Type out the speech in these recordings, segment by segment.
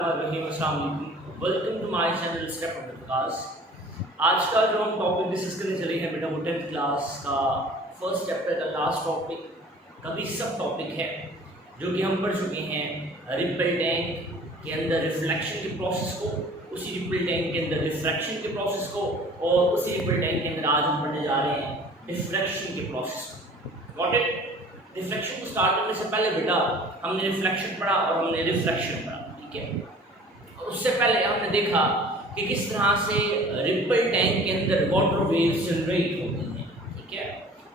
Welcome to my channel step up Vikas. आज का जो हम टॉपिक डिस्कस करने चले हैं बेटा वो 10th क्लास का फर्स्ट चैप्टर का लास्ट टॉपिक का भी सब टॉपिक है जो कि हम पढ़ चुके हैं। रिपल टैंक के अंदर रिफ्लेक्शन के प्रोसेस को, उसी रिपल टैंक के अंदर रिफ्रैक्शन के प्रोसेस को, और उसी रिपल टैंक के अंदर आज हम पढ़ने जा रहे हैं डिफ्रैक्शन के प्रोसेस को। Got it? रिफ्लेक्शन को स्टार्ट करने से पहले बेटा हमने रिफ्लेक्शन पढ़ा और हमने रिफ्रैक्शन पढ़ा, ठीक है। और उससे पहले हमने देखा कि किस तरह से रिपल टैंक के अंदर वाटर वेव्स जनरेट होती हैं, ठीक है।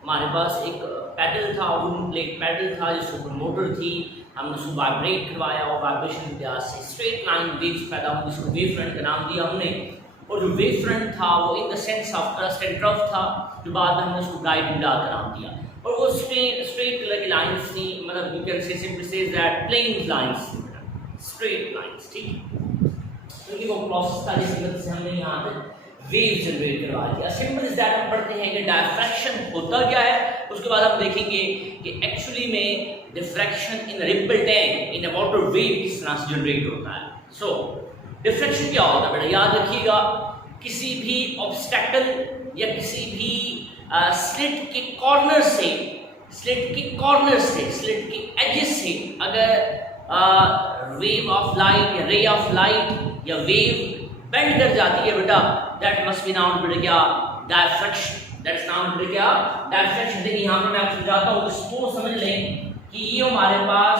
हमारे पास एक पैडल था, वुडन प्लेट पैडल था जिसके ऊपर मोटर थी, हमने उसको वाइब्रेट करवाया और वाइब्रेशन की वजह से स्ट्रेट लाइन वेव्स पैदा हुई जिसको वेव फ्रंट का नाम दिया हमने। और जो वेव फ्रंट था वो in the sense of trust and trough था, जो बाद में हमने उसको ब्राइट एंड डार्क का नाम दिया। और वो स्ट्रेट कलर की लाइंस थी, मतलब you can say simply say that plain lines, straight lines, ठीक। क्योंकि वो प्रोसेस था जिसकी वजह से हमने यहाँ तक वेव जनरेट करवा दिया। सिंपल इज दैट हम पढ़ते हैं कि डायफ्रैक्शन होता क्या है, उसके बाद हम देखेंगे कि एक्चुअली में diffraction in ripple tank in a water wave किस तरह से जनरेट होता है। सो डिफ्रैक्शन क्या होता है बेटा, याद रखिएगा, किसी भी ऑब्स्टैकल या किसी भी स्लिट के कॉर्नर से, स्लिट के एजेस से अगर वेव ऑफ लाइट या रे ऑफ लाइट या वेव बेंड कर जाती है बेटा, दैट मस्ट बी नाउन बेटा क्या, डायफ्रैक्शन। दैट्स नाउन बेटा क्या, डायफ्रैक्शन। देखिए यहाँ पर मैं आपको समझाता हूँ, इसको समझ लें कि ये हमारे पास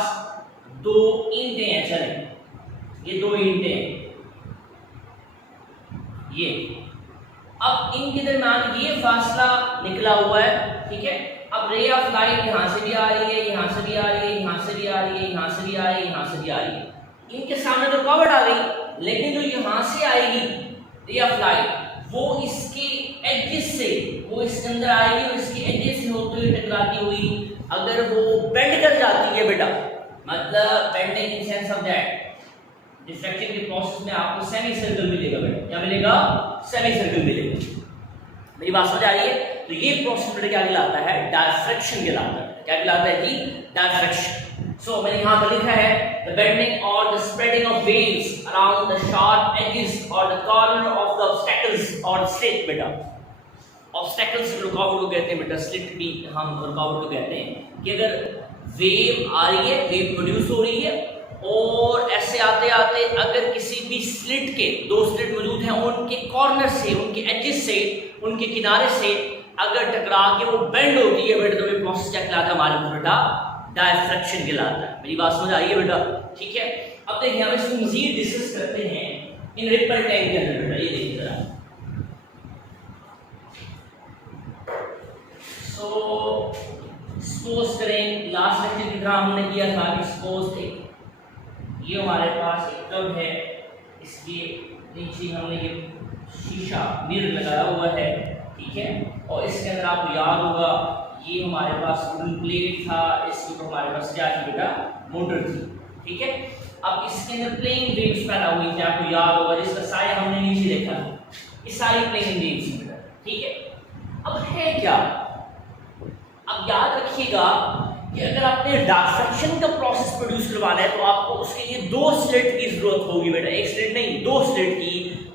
दो ईंटें हैं, चलें ये दो ईंटें हैं, ये अब इनके दरम्यान ये फासला निकला हुआ है, ठीक है। अब रे ऑफ लाइट यहाँ से भी आ रही है, यहाँ से भी आ रही है, यहाँ से भी आ रही है, यहाँ से भी आ रही है, यहाँ से भी आ रही है। इनके सामने तो रुकावट आ गई, लेकिन जो यहाँ से आएगी रे ऑफ लाइट वो इसके एजेस से, वो इसके अंदर आएगी और इसके एजेस से होते हुए टकराती हुई अगर वो बेंड कर जाती है बेटा, मतलब bending in sense of that diffraction के प्रोसेस में आपको सेमी सर्कल मिलेगा बेटा। क्या मिलेगा? सेमी सर्कल मिलेगा। मेरी बात समझ आ रही है? तो ये प्रोसेस बेटा क्या कहलाता है? डायफ्रैक्शन कहलाता है। क्या कहलाता है जी? डायफ्रैक्शन। सो मैंने यहाँ पर लिखा है द बेंडिंग और the spreading of waves around the sharp edges और the corner of the obstacles और स्लिट बेटा। ऑब्स्टैकल्स रुकावट को कहते हैं बेटा, स्लिट भी हम रुकावट को कहते हैं। कि अगर वेव आ रही है, वेव प्रोड्यूस हो रही है और ऐसे आते आते अगर किसी भी स्लिट के, दो स्लिट मौजूद हैं, उनके कॉर्नर से, उनके एजेस से, उनके किनारे से अगर टकरा के वो बेंड होती है बेटा, तो ये प्रोसेस क्या कहलाता है हमारे बेटा? डायफ्रैक्शन कहलाता है। मेरी बात समझ आई है बेटा? ठीक है। अब देखिए हम इसको मजीद डिस्कस करते हैं इन रिपल टैंक के अंदर बेटा। ये देखिए जरा, सो सपोज करें लास्ट लेक्चर की तरह हमने किया था कि सपोज ये हमारे पास एक टब है, इसके नीचे हमने ये शीशा मिरर लगाया हुआ है, ठीक है। और इसके अंदर आपको याद होगा ये हमारे पास वुडन प्लेट था, इसके ऊपर हमारे पास क्या थी बेटा? मोटर थी, ठीक है। अब इसके अंदर प्लेन वेव्स पैदा हुई थी, आपको याद होगा, जिसका साया हमने नीचे देखा था। ये सारी प्लेन वेव्स थी बेटा, ठीक है। अब है क्या, अब याद रखिएगा कि अगर आपने डायफ्रैक्शन का प्रोसेस प्रोड्यूस करवाना है तो आपको उसके लिए दो स्लिट की जरूरत होगी बेटा। एक स्लिट नहीं, दो स्लिट की,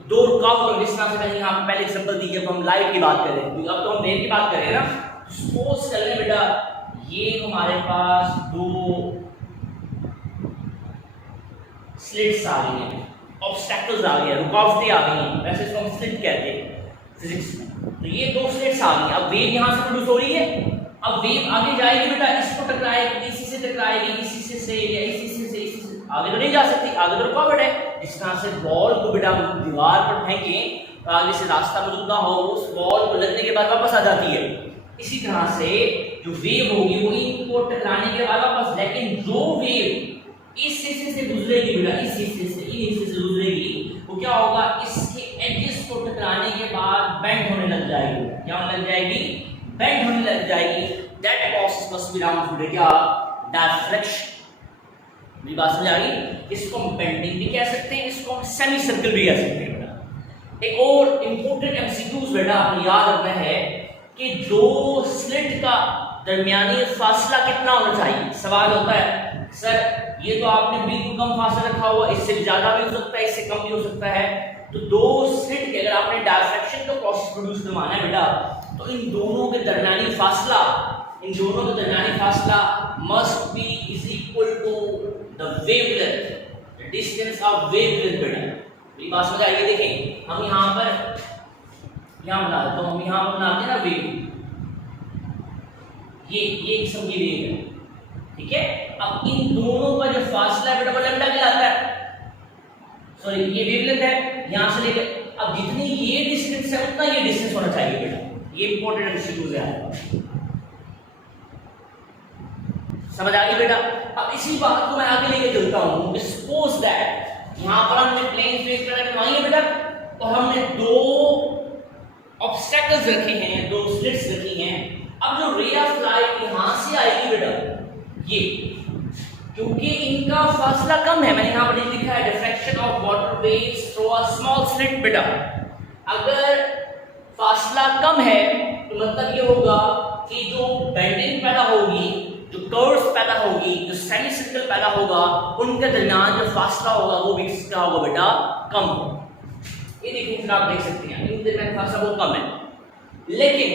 दो रुकावट। जिस तरह से मैंने यहाँ पहले एग्जांपल दी, जब हम लाइट की बात कर रहे हैं, अब तो हम वेव की बात कर रहे हैं ना। सपोज कर लें बेटा ये हमारे पास दो स्लिट्स आ गई हैं, ऑब्स्टैकल्स आ गए हैं, रुकावटें आ गई हैं, वैसे इसको हम स्लिट कहते हैं फिजिक्स में। तो ये दो स्लिट्स आ गई, अब वेव यहाँ से प्रोड्यूस हो रही है। अब वेव आगे जाएगी बेटा, इसको टकराएगी, इसी से टकराएगी, इसी से या इसी से आगे तो नहीं जा सकती, आगे तो रुकावट है। जिस तरह से बॉल को बेटा दीवार पर फेंकें तो आगे से रास्ता मौजूद ना हो, उस बॉल को लगने के बाद वापस आ जाती है। इसी तरह से जो वेव होगी वो इनको टकराने के बाद वापस, लेकिन जो वेव इस हिस्से से गुजरेगी बेटा, इस हिस्से से, इन हिस्से से गुजरेगी, वो क्या होगा? इसके एजेस को टकराने के बाद बेंड होने लग जाएगी। क्या होने लग जाएगी? बेंड होने लग जाएगी। That process must be known to क्या? डायफ्रैक्शन। मेरी बात समझ आ गई? इसको हम बेंडिंग भी कह सकते हैं, इसको हम सेमी सर्कल भी कह सकते हैं बेटा। एक और इंपॉर्टेंट एमसीक्यूज बेटा आपने याद रखना है कि जो स्लिट का दरमियानी फासला कितना होना चाहिए। सवाल होता है सर ये तो आपने बिल्कुल कम फासला रखा हुआ, इससे ज्यादा भी हो सकता है, इससे कम भी हो सकता है। तो दो स्लिट के अगर आपने डायफ्रैक्शन का प्रोसेस प्रोड्यूस करवाना है बेटा, तो इन दोनों के दरमियानी फासला must be is equal to the wavelength, the distance of wavelength बेटा। मेरी बात समझ आइए। देखें हम यहाँ बना तो हम यहाँ पर बनाते हैं ना वेव, ये किस्म की वेव है, ठीक है। अब इन दोनों का जो फासला है बेटा वो लैम्डा कहलाता है, सॉरी ये वेवलेंथ है यहाँ से लेकर, अब जितनी ये डिस्टेंस है उतना ये डिस्टेंस होना चाहिए बेटा। ये इंपॉर्टेंट एमसीक्यूज है, समझ आ गई बेटा। अब इसी बात को मैं आगे लेके चलता हूँ। सपोज दैट यहाँ पर हमने प्लेन स्पेस पैदा करवाई है बेटा, तो हमने दो ऑब्स्टेकल्स रखे हैं, दो स्लिट्स रखी हैं। अब जो रे ऑफ लाइट यहां से आएगी बेटा, ये क्योंकि इनका फासला कम है, मैंने यहां पर लिखा है diffraction of water waves through a small slit बेटा। अगर फासला कम है तो मतलब ये होगा कि जो बेंडिंग पैदा होगी, जो कर्व्स पैदा होगी, जो सेमी सर्कल पैदा होगा, उनके दरमियान जो फासला होगा वो भी कितना होगा बेटा, कम होगा। ये देखिए आप देख सकते हैं इनके दरमियान फासला बहुत कम है। लेकिन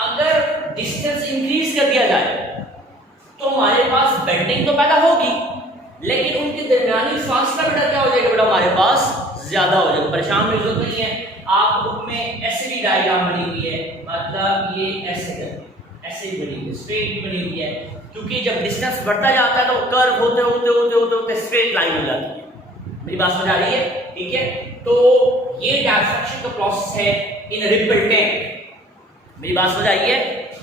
अगर डिस्टेंस इंक्रीज कर दिया जाए तो हमारे पास बेंडिंग तो पैदा होगी, लेकिन उनके दरमियानी फासला बेटा क्या हो जाएगा बेटा, हमारे पास ज्यादा हो जाएगा। परेशान होने की जरूरत नहीं है, आप बुक में ऐसे भी डायग्राम बनी हुई है, मतलब ये ऐसे ही बनी हुई है, स्ट्रेट भी बनी हुई है, क्योंकि जब डिस्टेंस बढ़ता जाता है तो कर्व होते स्ट्रेट लाइन हो जाती है। मेरी बात समझ आ रही है, ठीक है। तो ये डायफ्रैक्शन का प्रोसेस है इन रिपल टैंक। मेरी बात समझ आई है।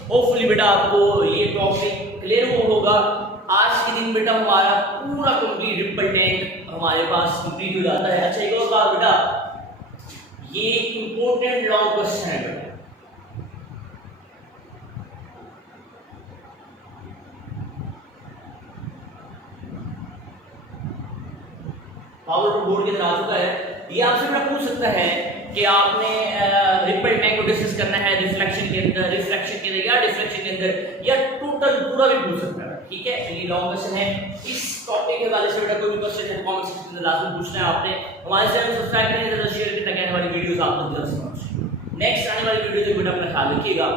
होपफुली बेटा आपको ये टॉपिक क्लियर होगा। आज के दिन बेटा हमारा पूरा कंप्लीट रिपल टैंक हमारे पास कंप्लीट हो जाता है। अच्छा एक और बात बेटा, ये इंपॉर्टेंट लॉन्ग क्वेश्चन है बेटा, पावर टू बोर्ड के अंदर आ चुका है। ये आपसे बेटा पूछ सकता है कि आपने रिपल टैंक को डिस्कस करना है रिफ्लेक्शन के अंदर या डिफ्लेक्शन के अंदर, या टोटल पूरा भी पूछ सकता है, ठीक है। ये लॉन्ग क्वेश्चन है। इस टॉपिक के हवाले से बेटा कोई भी क्वेश्चन है कमेंट सेक्शन में लाजमी पूछना है आपने। हमारे चैनल को सब्सक्राइब करें, शेयर करें ताकि आने वाली वीडियोस आप तक जल्द से पहुंचे। नेक्स्ट आने वाली वीडियो तक बेटा अपना ख्याल रखिएगा।